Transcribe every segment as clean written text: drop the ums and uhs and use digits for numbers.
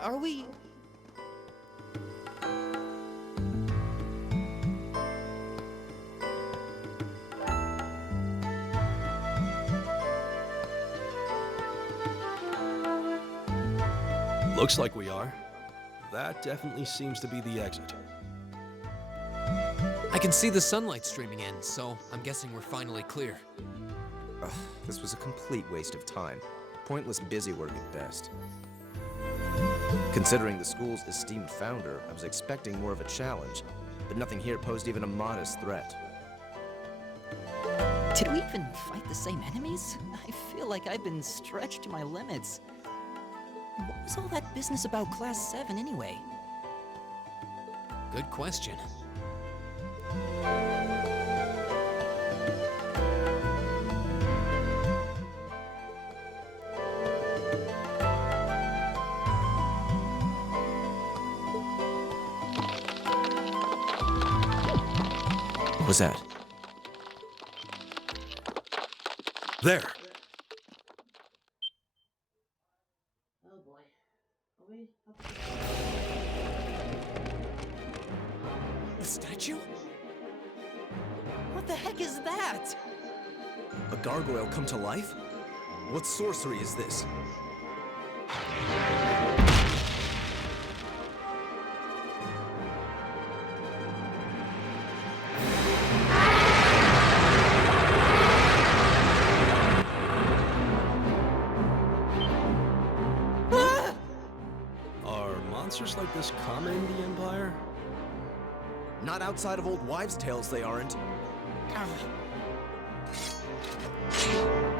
are we... Looks like we are. That definitely seems to be the exit. I can see the sunlight streaming in, so I'm guessing we're finally clear. Ugh, this was a complete waste of time. Pointless busywork at best. Considering the school's esteemed founder, I was expecting more of a challenge, but nothing here posed even a modest threat. Did we even fight the same enemies? I feel like I've been stretched to my limits. What was all that business about Class 7 anyway? Good question. What was that? There! The statue? What the heck is that? A gargoyle come to life? What sorcery is this? Are monsters like this common in the Empire? Not outside of old wives' tales, they aren't.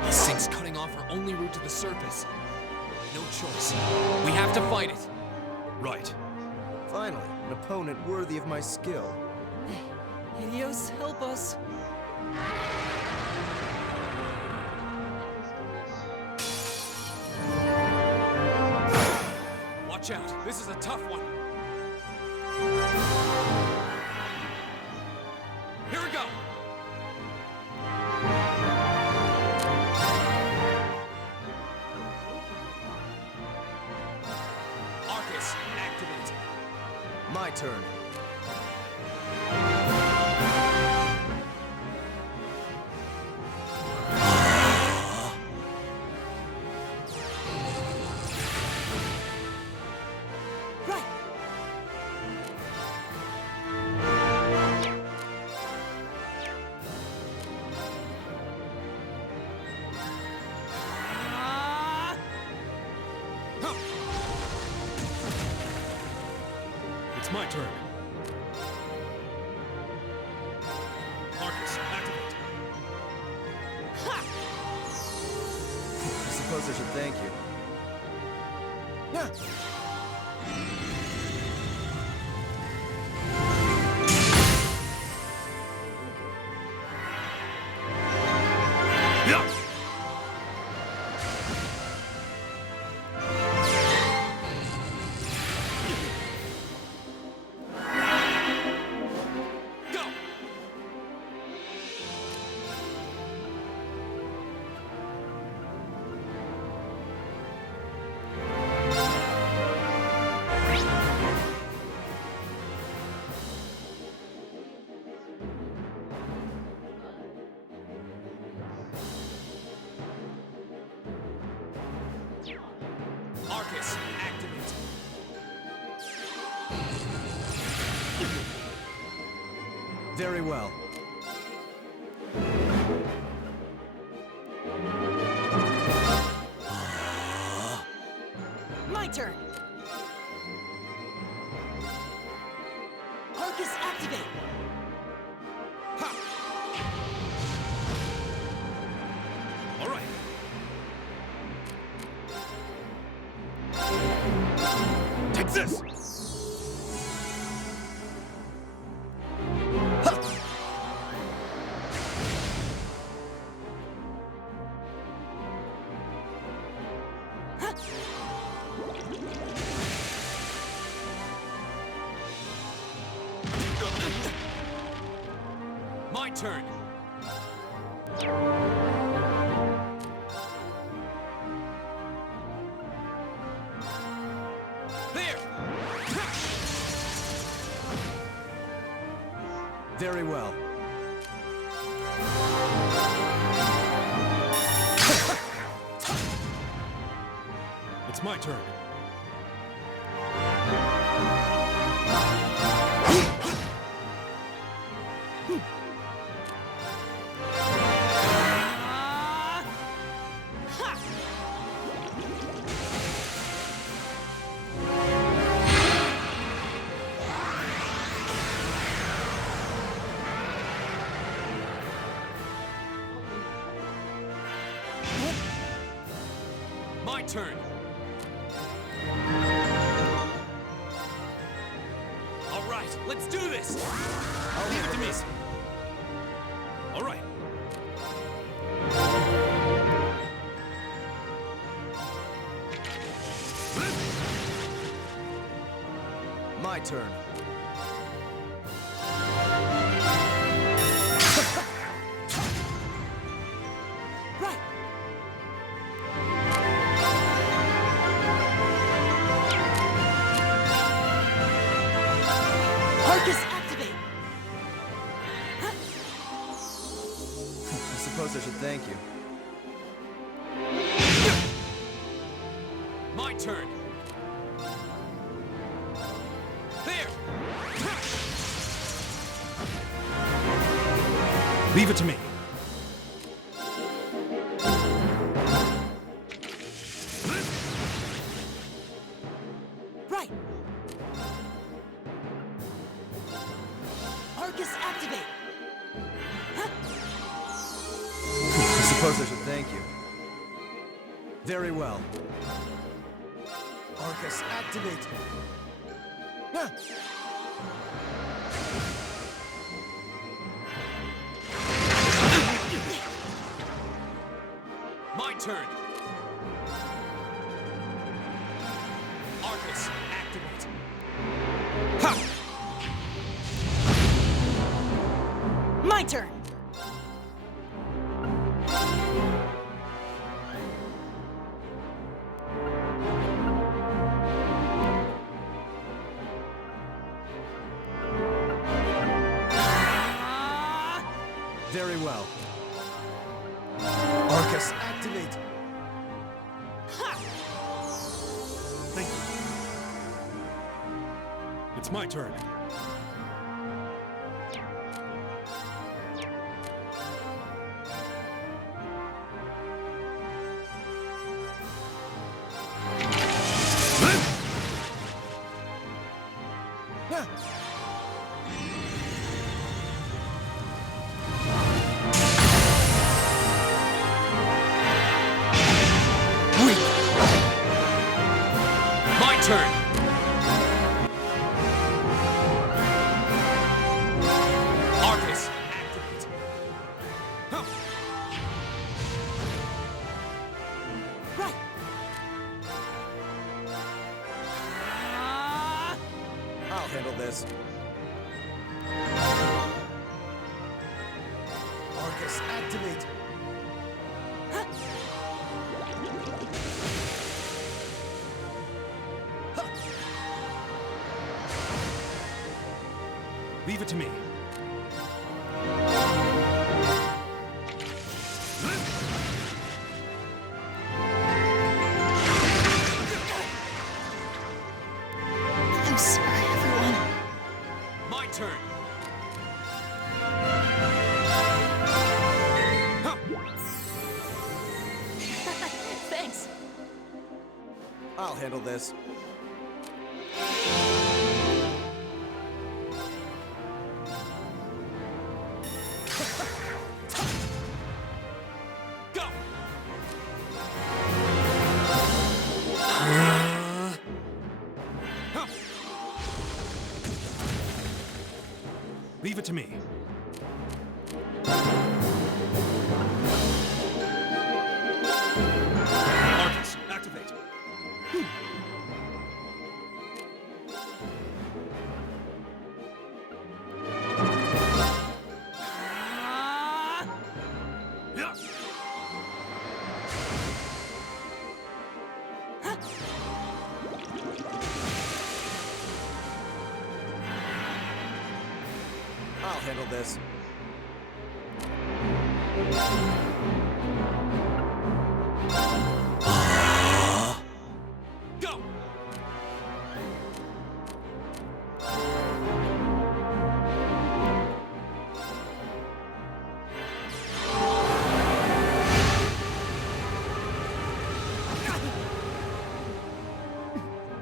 This thing's cutting off our only route to the surface. No choice. We have to fight it. Right. Finally, an opponent worthy of my skill. Helios, help us. Watch out. This is a tough one. Here we go. Arcus, activate. My turn. Right. It's my turn. Arcus, activate. I suppose I should thank you. Yeah. Go! Arcus, activate. Very well. My turn. Arcus, activate. All right. Take this! My turn. Very well. It's my turn. My turn. All right, let's do this. Leave it to me. All right. My turn. Right. Arcus, activate! I suppose I should thank you. My turn. There. Leave it to me. Right. Arcus, activate! I suppose I should thank you. Very well. Arcus, activate! Ah! My turn. Arcus, activate. Ha! My turn! Very well. Arcus, activate! Thank you. It's my turn. Ah! My turn. Arcus, activate. Huh. Right. I'll handle this. Arcus, activate! Leave it to me. I'm sorry, everyone. My turn. Huh. Thanks. I'll handle this. Go. Huh. Leave it to me. Arcus, activate. Yeah. I'll handle this. Go!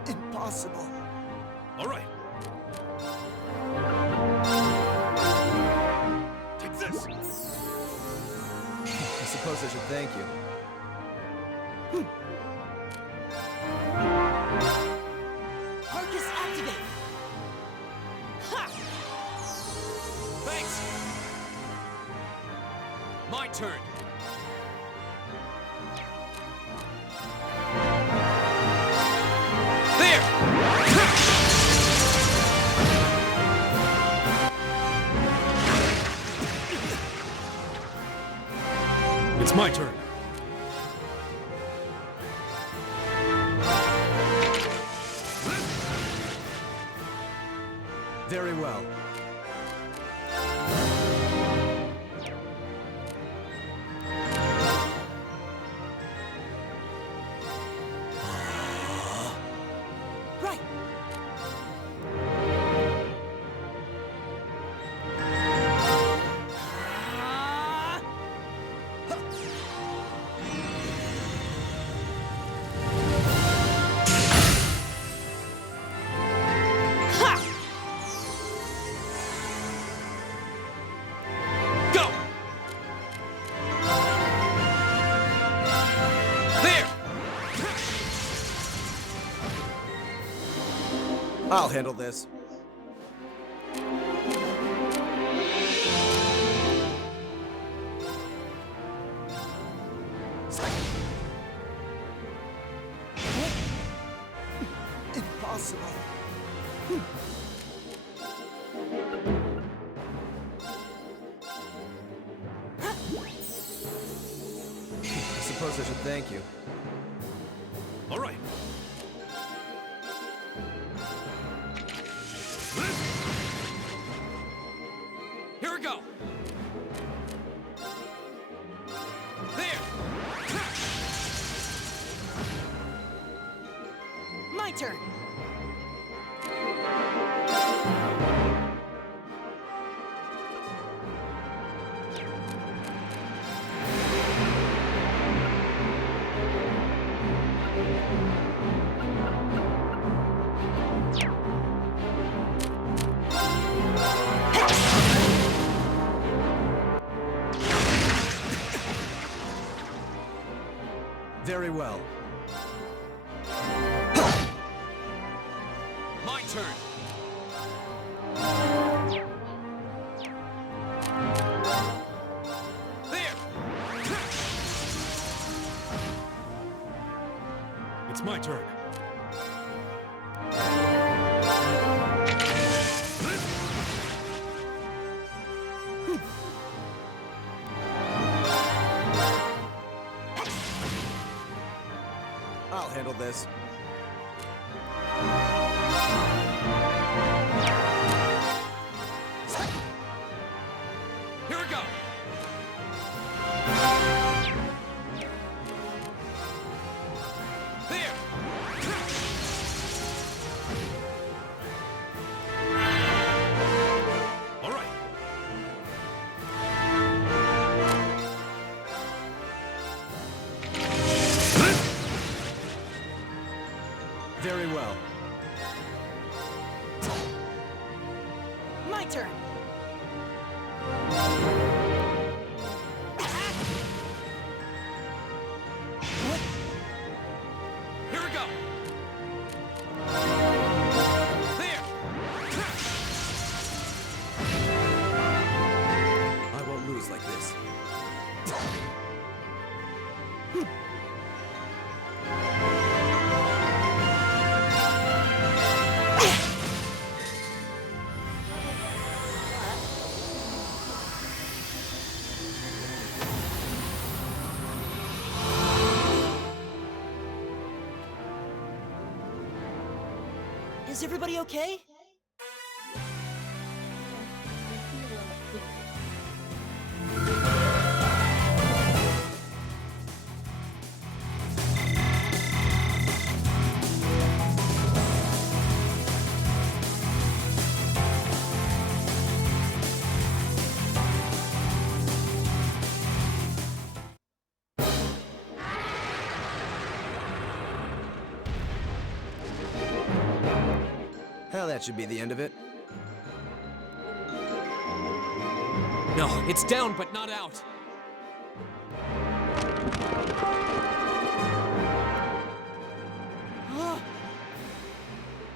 Impossible. All right. Take this! I suppose I should thank you. Arcus activate! Ha! Thanks! My turn! There! It's my turn. Very well. Right! Ah! Ha! Go! There! I'll handle this. Impossible. I suppose I should thank you. All right. Here we go! There! My turn! Very well. My turn! There! It's my turn. I'll handle this. Here we go! There! All right. Very well. My turn! What? Here we go! There! I won't lose like this. Is everybody okay? Well, that should be the end of it. No, it's down but not out.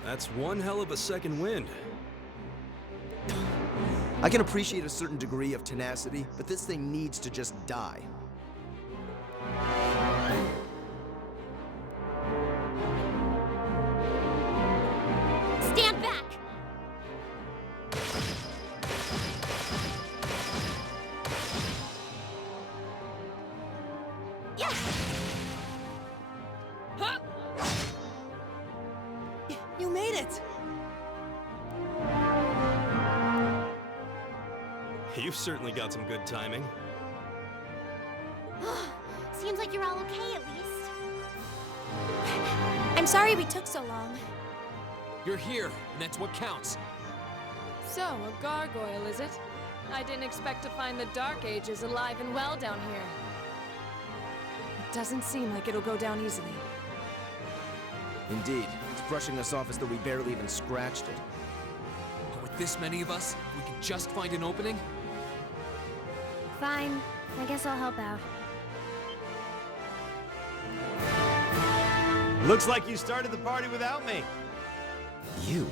That's one hell of a second wind. I can appreciate a certain degree of tenacity, but this thing needs to just die. Stand back! Yes! Huh? You made it! You've certainly got some good timing. Seems like you're all okay, at least. I'm sorry we took so long. You're here, and that's what counts. So, a gargoyle, is it? I didn't expect to find the Dark Ages alive and well down here. It doesn't seem like it'll go down easily. Indeed, it's brushing us off as though we barely even scratched it. But with this many of us, we can just find an opening? Fine. I guess I'll help out. Looks like you started the party without me. You?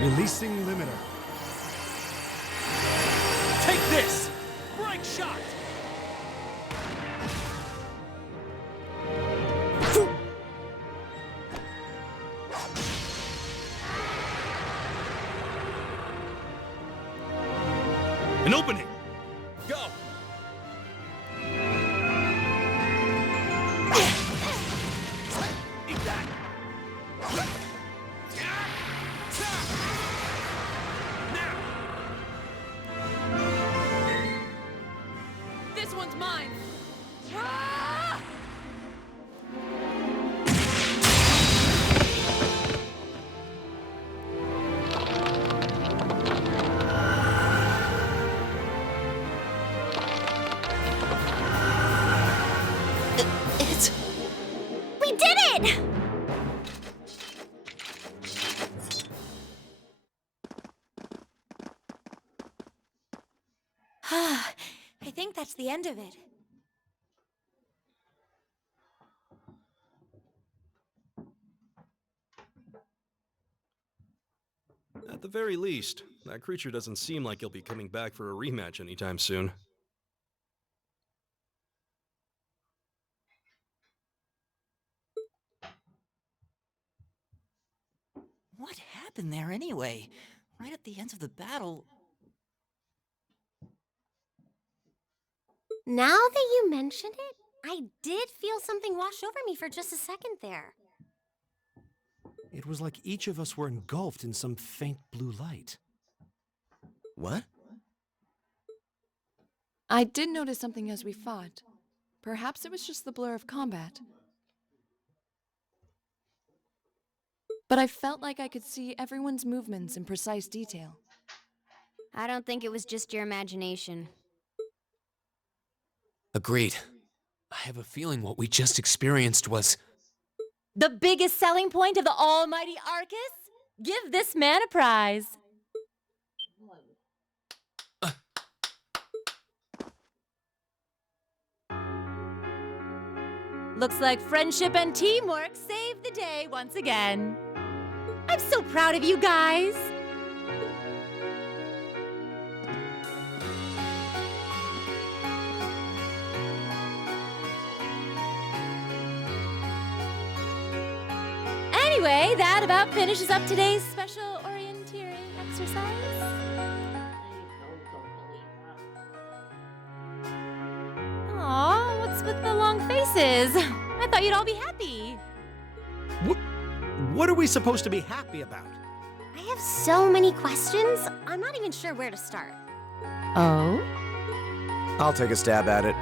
Releasing limiter. Take this! Bright shot! An opening! Go! Eat that! This one's mine! Ah! It's... We did it! I think that's the end of it. At the very least, that creature doesn't seem like he'll be coming back for a rematch anytime soon. What happened there anyway? Right at the end of the battle... Now that you mention it, I did feel something wash over me for just a second there. It was like each of us were engulfed in some faint blue light. What? I did notice something as we fought. Perhaps it was just the blur of combat. But I felt like I could see everyone's movements in precise detail. I don't think it was just your imagination. Agreed. I have a feeling what we just experienced was... The biggest selling point of the almighty Arcus? Give this man a prize. Looks like friendship and teamwork saved the day once again. I'm so proud of you guys. Anyway, that about finishes up today's special orienteering exercise. Aw, what's with the long faces? I thought you'd all be happy. What are we supposed to be happy about? I have so many questions, I'm not even sure where to start. Oh? I'll take a stab at it.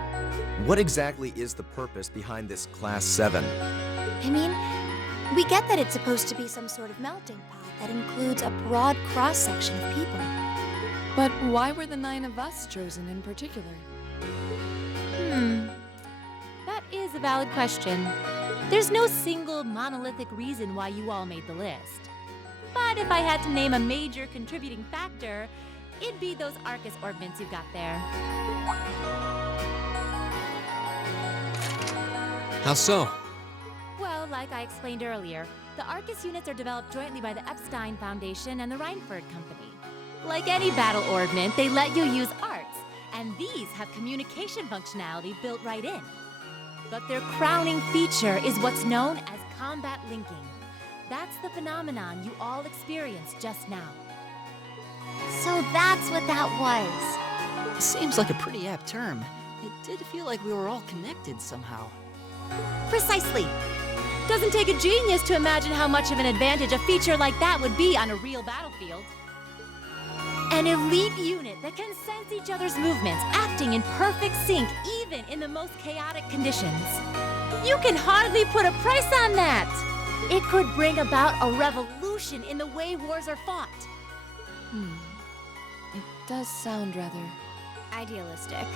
What exactly is the purpose behind this Class 7? I mean, we get that it's supposed to be some sort of melting pot that includes a broad cross-section of people. But why were the 9 of us chosen in particular? That is a valid question. There's no single monolithic reason why you all made the list. But if I had to name a major contributing factor, it'd be those Arcus orbments you got there. How so? Well, like I explained earlier, the Arcus units are developed jointly by the Epstein Foundation and the Reinford Company. Like any battle orbment, they let you use arts, and these have communication functionality built right in. But their crowning feature is what's known as combat linking. That's the phenomenon you all experienced just now. So that's what that was. Seems like a pretty apt term. It did feel like we were all connected somehow. Precisely. Doesn't take a genius to imagine how much of an advantage a feature like that would be on a real battlefield. An elite unit that can sense each other's movements, acting in perfect sync even in the most chaotic conditions. You can hardly put a price on that. It could bring about a revolution in the way wars are fought. It does sound rather Idealistic.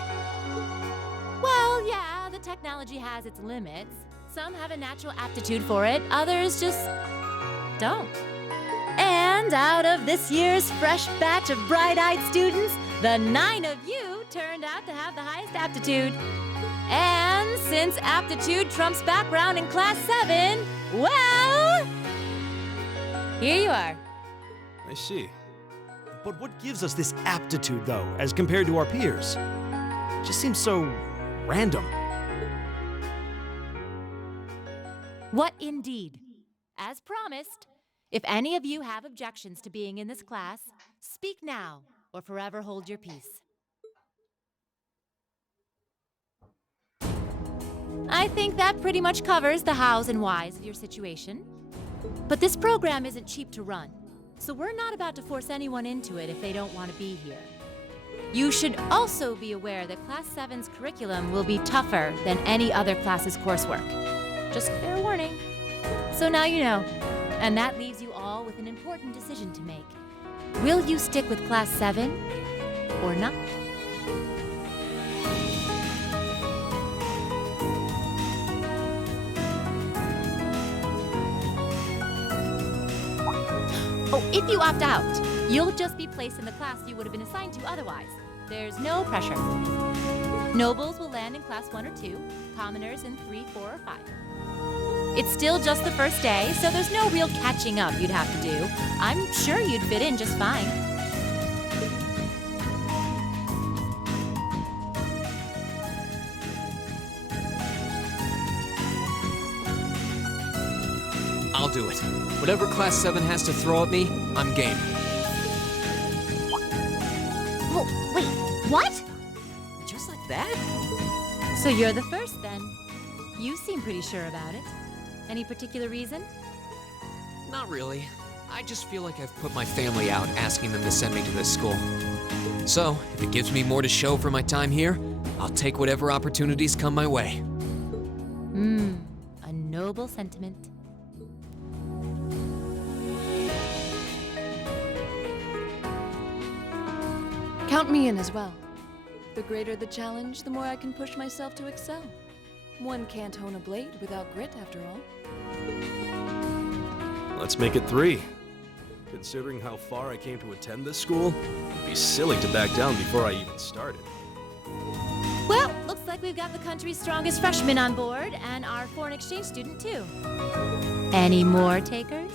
Well, yeah, the technology has its limits. Some have a natural aptitude for it, others just don't. And out of this year's fresh batch of bright-eyed students, the 9 of you turned out to have the highest aptitude. And since aptitude trumps background in Class 7, well, here you are. I see. But what gives us this aptitude, though, as compared to our peers? Just seems so random. What indeed? As promised, if any of you have objections to being in this class, speak now or forever hold your peace. I think that pretty much covers the hows and whys of your situation. But this program isn't cheap to run, so we're not about to force anyone into it if they don't want to be here. You should also be aware that Class 7's curriculum will be tougher than any other class's coursework. Just fair warning. So now you know, and that leaves you all with an important decision to make. Will you stick with Class 7 or not? Oh, if you opt out, you'll just be placed in the class you would have been assigned to otherwise. There's no pressure. Nobles will land in Class 1 or 2, commoners in 3, 4, or 5. It's still just the first day, so there's no real catching up you'd have to do. I'm sure you'd fit in just fine. I'll do it. Whatever Class 7 has to throw at me, I'm game. Oh, wait, what? Just like that? So you're the first then. You seem pretty sure about it. Any particular reason? Not really. I just feel like I've put my family out asking them to send me to this school. So, if it gives me more to show for my time here, I'll take whatever opportunities come my way. A noble sentiment. Count me in as well. The greater the challenge, the more I can push myself to excel. One can't hone a blade without grit, after all. Let's make it 3. Considering how far I came to attend this school, it'd be silly to back down before I even started. Well, looks like we've got the country's strongest freshman on board, and our foreign exchange student, too. Any more takers?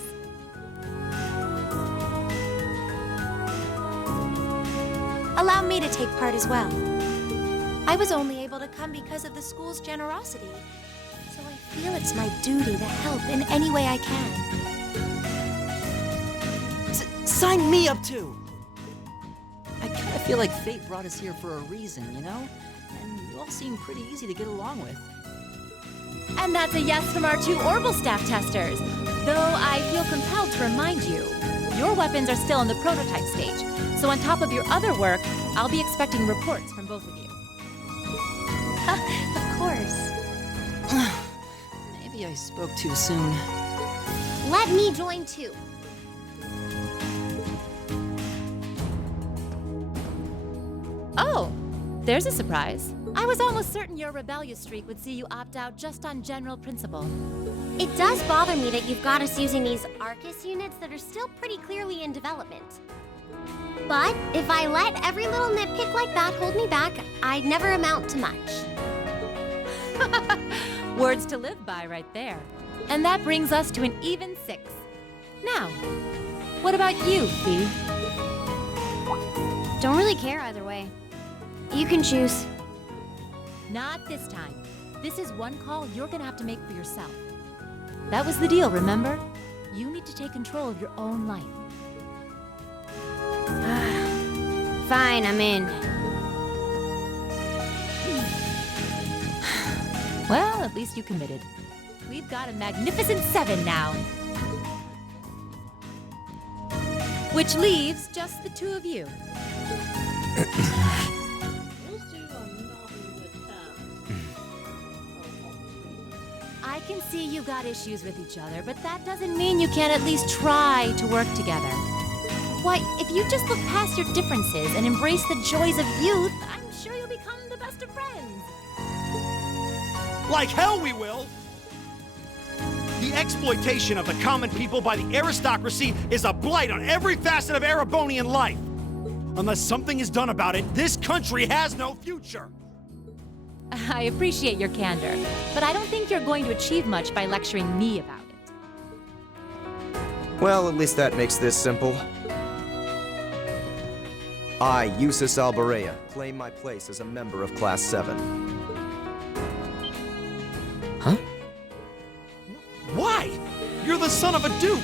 Allow me to take part as well. I was only able to come because of the school's generosity, so I feel it's my duty to help in any way I can. Sign me up too! I kinda feel like fate brought us here for a reason, you know? And you all seem pretty easy to get along with. And that's a yes from our 2 Orbital staff testers. Though I feel compelled to remind you, your weapons are still in the prototype stage. So on top of your other work, I'll be expecting reports from both of you. Of course. Maybe I spoke too soon. Let me join too. Oh, There's a surprise. I was almost certain your rebellious streak would see you opt out just on general principle. It does bother me that you've got us using these Arcus units that are still pretty clearly in development. But if I let every little nitpick like that hold me back, I'd never amount to much. Words to live by right there. And that brings us to an even 6. Now, what about you, Fee? Don't really care either way. You can choose. Not this time. This is one call you're gonna have to make for yourself. That was the deal, remember? You need to take control of your own life. Fine, I'm in. Well, at least you committed. We've got a magnificent 7 now. Which leaves just the 2 of you. I can see you got issues with each other, but that doesn't mean you can't at least try to work together. Why, if you just look past your differences and embrace the joys of youth, I'm sure you'll become the best of friends. Like hell we will! The exploitation of the common people by the aristocracy is a blight on every facet of Erebonian life. Unless something is done about it, this country has no future. I appreciate your candor, but I don't think you're going to achieve much by lecturing me about it. Well, at least that makes this simple. I, Eustace Alborea, claim my place as a member of Class 7. Huh? Why? You're the son of a duke!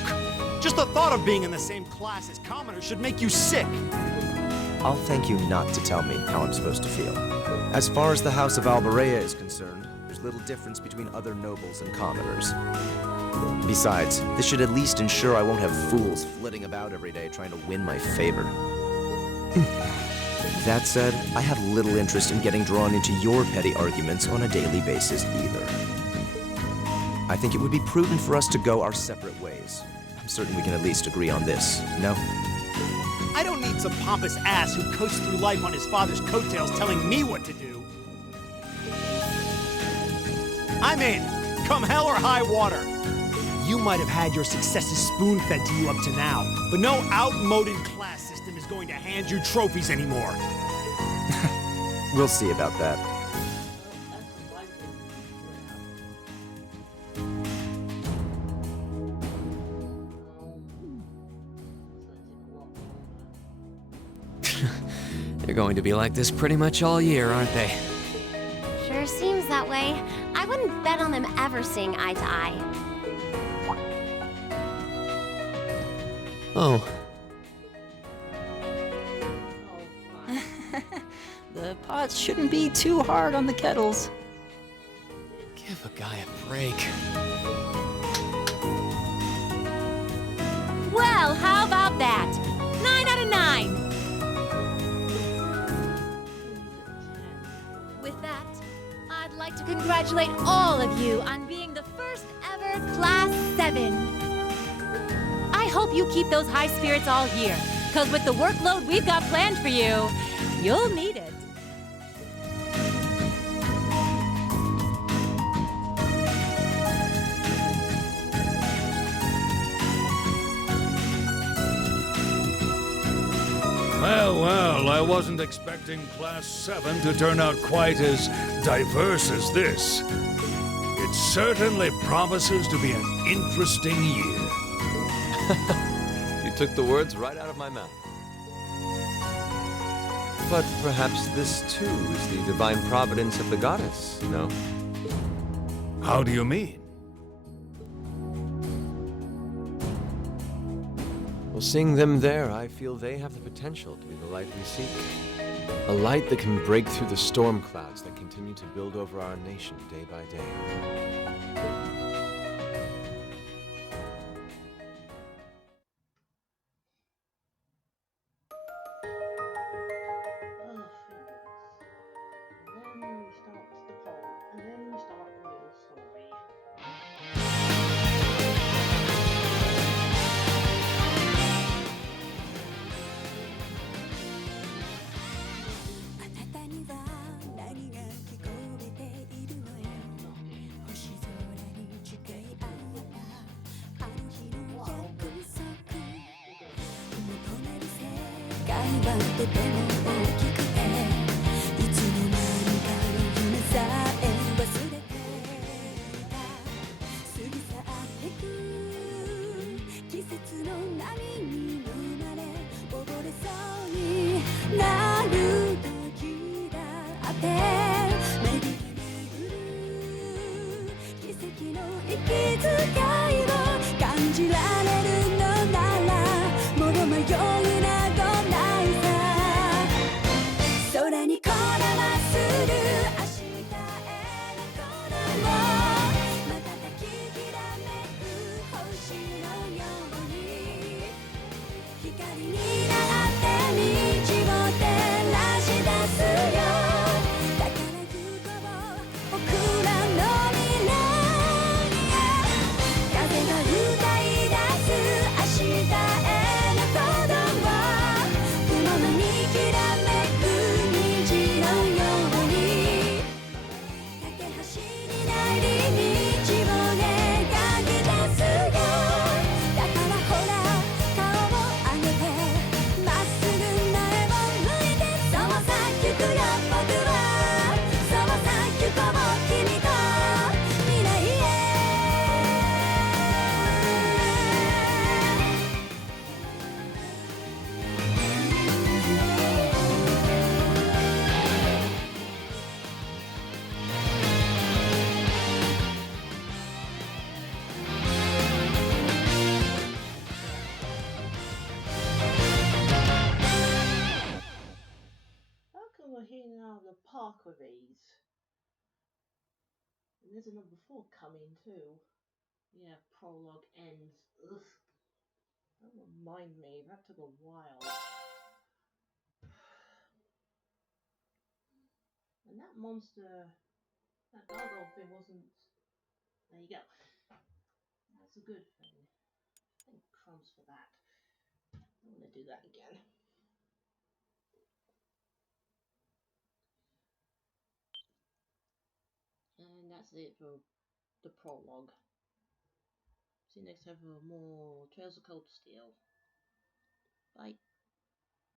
Just the thought of being in the same class as commoners should make you sick. I'll thank you not to tell me how I'm supposed to feel. As far as the House of Alborea is concerned, there's little difference between other nobles and commoners. Besides, this should at least ensure I won't have fools flitting about every day trying to win my favor. That said, I have little interest in getting drawn into your petty arguments on a daily basis either. I think it would be prudent for us to go our separate ways. I'm certain we can at least agree on this, no? I don't need some pompous ass who coasts through life on his father's coattails telling me what to do. I'm in, come hell or high water. You might have had your successes spoon-fed to you up to now, but no outmoded class system is going to hand you trophies anymore. We'll see about that. They're going to be like this pretty much all year, aren't they? Sure seems that way. I wouldn't bet on them ever seeing eye to eye. Oh. The pots shouldn't be too hard on the kettles. Give a guy a break. Well, how about that? 9 out of 9! With that, I'd like to congratulate all of you on being the first ever Class 7. I hope you keep those high spirits all year, because with the workload we've got planned for you, you'll need it. Well, I wasn't expecting Class 7 to turn out quite as diverse as this. It certainly promises to be an interesting year. You took the words right out of my mouth. But perhaps this too is the divine providence of the goddess, no? How do you mean? Well, seeing them there, I feel they have the potential to be the light we seek. A light that can break through the storm clouds that continue to build over our nation day by day. はとても大きくていつの間にかの夢さえ忘れていた過ぎ去ってく季節の波に飲まれ溺れそうになる時だって巡り巡る奇跡の息遣いを感じられるのならもの迷いなどないさ空にこだまする明日への鼓動瞬ききらめく星のように光になって道を照らし出すよ宝くこを僕らの未来風が歌い出す明日への鼓動雲のにきらめく虹のように架け橋になり道を描き出すよだからほら顔を上げてまっすぐ前を向いてそうさ行くよ僕はそうさ行こう君と未来へHow come we're here now the park with these? And there's a number 4 coming too. Yeah, prologue ends. Ugh. Don't remind me, that took a while. And that monster, that gargoyle thing wasn't... There you go. That's a good thing. I think crumbs for that. I'm gonna do that again. And that's it for the prologue. See you next time for more Trails of Cold Steel. Bye.